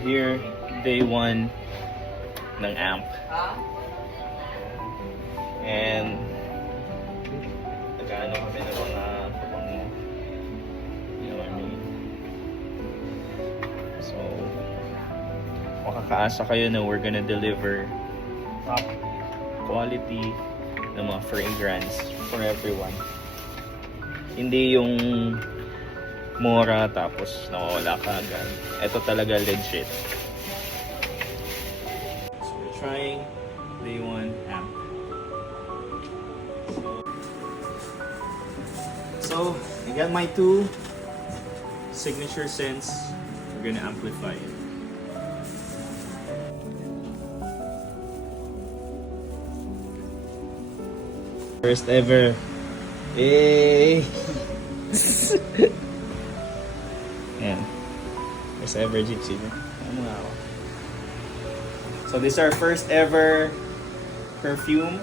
here, day 1 ng AMP. And nag-ano kami na mga you know what I mean? So makakaasa kayo na we're gonna deliver top quality ng mga fragrance for everyone. Hindi yung mura tapos nawawala ka agad. Ito talaga legit. So we're trying day 1 AMP. So I got my 2 signature scents. We're gonna amplify it. First ever. Hey! Yan. First ever gypsy. Ano nga ako? So this is our first ever perfume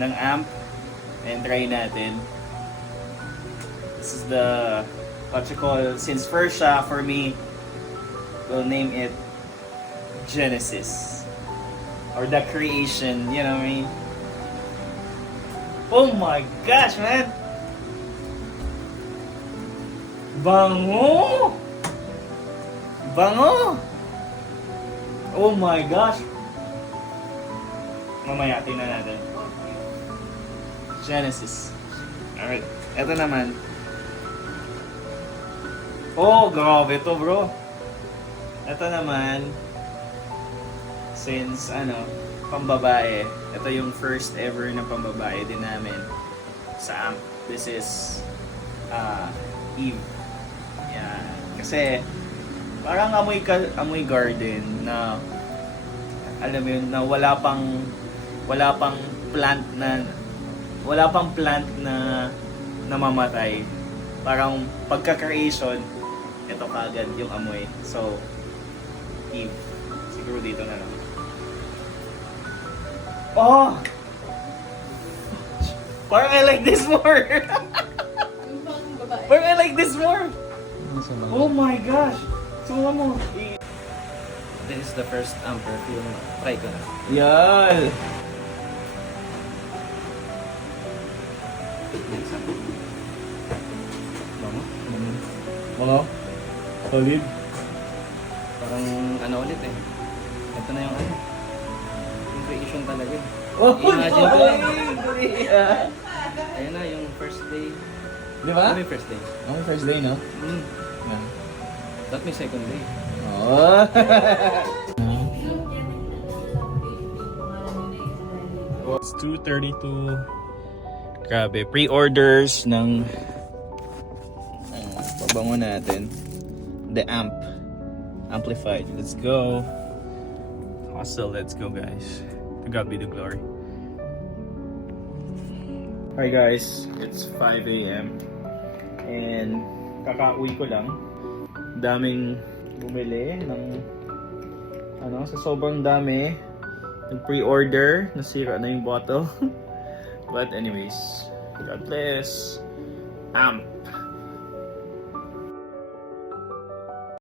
ng AMP. And try natin. This is the, what you call, since first siya, for me, we'll name it Genesis. Or the creation, you know what I mean? Oh my gosh, man! Bango! Bango! Oh my gosh! Mamaya, tingnan natin. Genesis. Alright, eto naman. Oh, grabe to, bro. Ito naman, since pambabae, ito yung first ever na pambabae din namin sa AMP. This is Eve. Yan. Kasi parang amoy garden na alam mo yun, na wala pang plant na namamatay. Parang pagka-creation, ito kagad yung amoy. So, Eve. Siguro dito na lang. Oh! Parang I like this more! Parang I like this more! Oh my gosh! Suka mo! This is the first perfume. Try ko na. Yan! Mga? Solid? Parang ano ulit eh. Ito na yung ano. Yung creation talaga eh. Oh, Imagine ko lang. yeah. Ayun na yung first day. Di ba? Ano yung first day? Ang first day, no? Yeah. That may second day. Oh! It's 2:32. Grabe, pre-orders ng pabango natin. The AMP. Amplified. Let's go. Hustle, let's go guys. To God be the glory. Hi guys, it's 5 a.m. And kakauwi ko lang. Daming bumili ng sa sobrang dami. Nag-pre-order, nasira na yung bottle. But anyways, God bless. AMP.